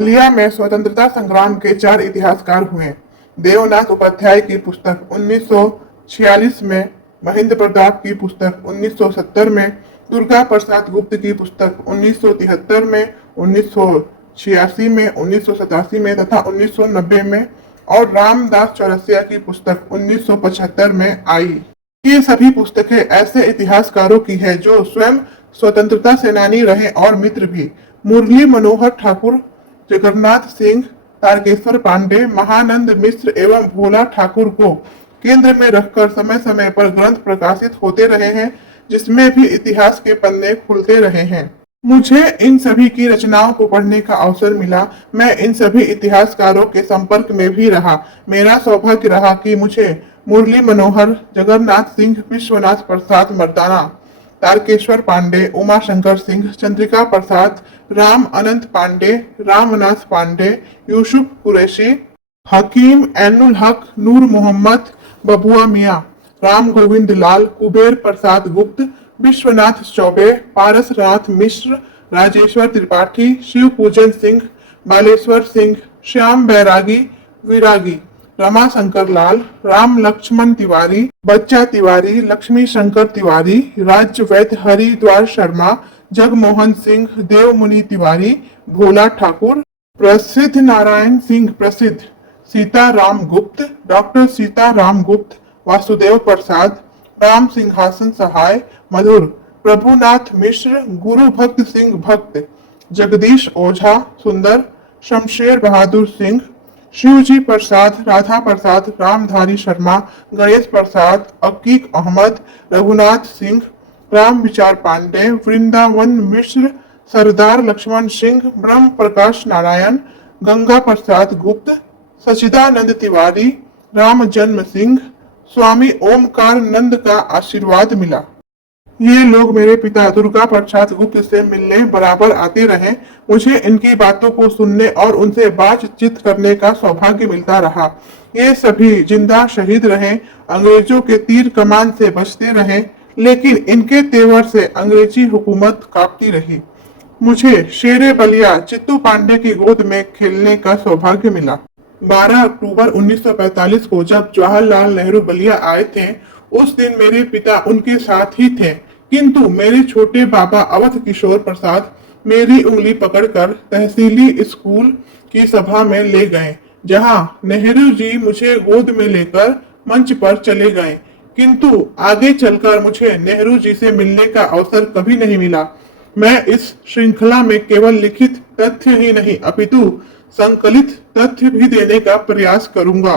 बलिया में स्वतंत्रता संग्राम के 4 इतिहासकार हुए। देवनाथ उपाध्याय की पुस्तक 1946 में, महेंद्र प्रताप की पुस्तक 1970 में, दुर्गा प्रसाद गुप्त की पुस्तक 1973 में, 1986 में, 1987 में तथा 1990 में और रामदास चौरसिया की पुस्तक 1975 में आई। ये सभी पुस्तकें ऐसे इतिहासकारों की है जो स्वयं स्वतंत्रता सेनानी रहे और मित्र भी। मुरली मनोहर ठाकुर, जगन्नाथ सिंह, तारकेश्वर पांडे, महानंद मिश्र एवं भोला ठाकुर को केंद्र में रखकर समय समय पर ग्रंथ प्रकाशित होते रहे हैं, जिसमें भी इतिहास के पन्ने खुलते रहे हैं। मुझे इन सभी की रचनाओं को पढ़ने का अवसर मिला। मैं इन सभी इतिहासकारों के संपर्क में भी रहा। मेरा सौभाग्य रहा कि मुझे मुरली मनोहर, जगन्नाथ सिंह, विश्वनाथ प्रसाद मर्दाना, तारकेश्वर पांडे, उमाशंकर सिंह, चंद्रिका प्रसाद, राम अनंत पांडे, रामनाथ पांडे, यूसुफ कुरैशी, हकीम एनुल हक, नूर मोहम्मद, बबुआ मियाँ, राम गोविंद लाल, कुबेर प्रसाद गुप्त, विश्वनाथ चौबे, पारसनाथ मिश्र, राजेश्वर त्रिपाठी, शिव पूजन सिंह, बालेश्वर सिंह, श्याम बैरागी, विरागी, रमाशंकर लाल, राम लक्ष्मण तिवारी, बच्चा तिवारी, लक्ष्मी शंकर तिवारी, राज्य वैद्य, हरिद्वार शर्मा, जगमोहन सिंह, देवमुनि तिवारी, भोला ठाकुर, प्रसिद्ध नारायण सिंह प्रसिद्ध, सीताराम गुप्त, डॉक्टर सीताराम गुप्त, वासुदेव प्रसाद, राम सिंहासन सहाय, मधुर, प्रभुनाथ मिश्र, गुरु भक्त सिंह भक्त, जगदीश ओझा, सुंदर, शमशेर बहादुर सिंह, शिवजी प्रसाद, राधा प्रसाद, रामधारी शर्मा, गणेश प्रसाद, अकीक अहमद, रघुनाथ सिंह, राम विचार पांडे, वृंदावन मिश्र, सरदार लक्ष्मण सिंह, ब्रह्म प्रकाश नारायण, गंगा प्रसाद गुप्त, सचिदानंद तिवारी, राम जन्म सिंह, स्वामी ओमकार नंद का आशीर्वाद मिला। ये लोग मेरे पिता दुर्गा प्रसाद गुप्त से मिलने बराबर आते रहे। मुझे इनकी बातों को सुनने और उनसे बातचीत करने का सौभाग्य मिलता रहा। ये सभी जिंदा शहीद रहे, अंग्रेजों के तीर कमान से बचते रहे, लेकिन इनके तेवर से अंग्रेजी हुकूमत कांपती रही। मुझे शेरे बलिया चित्तू पांडे की गोद में खेलने का सौभाग्य मिला। 12 अक्टूबर 1945 को जब जवाहरलाल नेहरू बलिया आए थे, उस दिन मेरे पिता उनके साथ ही थे, किंतु मेरे छोटे बाबा अवध किशोर प्रसाद मेरी उंगली पकड़कर तहसीली स्कूल की सभा में ले गए, जहां नेहरू जी मुझे गोद में लेकर मंच पर चले गए। किंतु आगे चलकर मुझे नेहरू जी से मिलने का अवसर कभी नहीं मिला। मैं इस श्रृंखला में केवल लिखित तथ्य ही नहीं अपितु संकलित तथ्य भी देने का प्रयास करूंगा।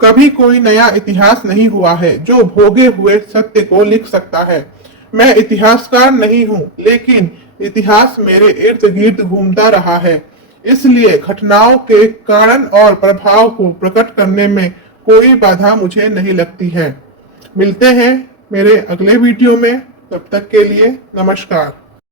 कभी कोई नया इतिहास नहीं हुआ है जो भोगे हुए सत्य को लिख सकता है। मैं इतिहासकार नहीं हूँ, लेकिन इतिहास मेरे इर्द गिर्द घूमता रहा है, इसलिए घटनाओं के कारण और प्रभाव को प्रकट करने में कोई बाधा मुझे नहीं लगती है। मिलते हैं मेरे अगले वीडियो में, तब तक के लिए नमस्कार।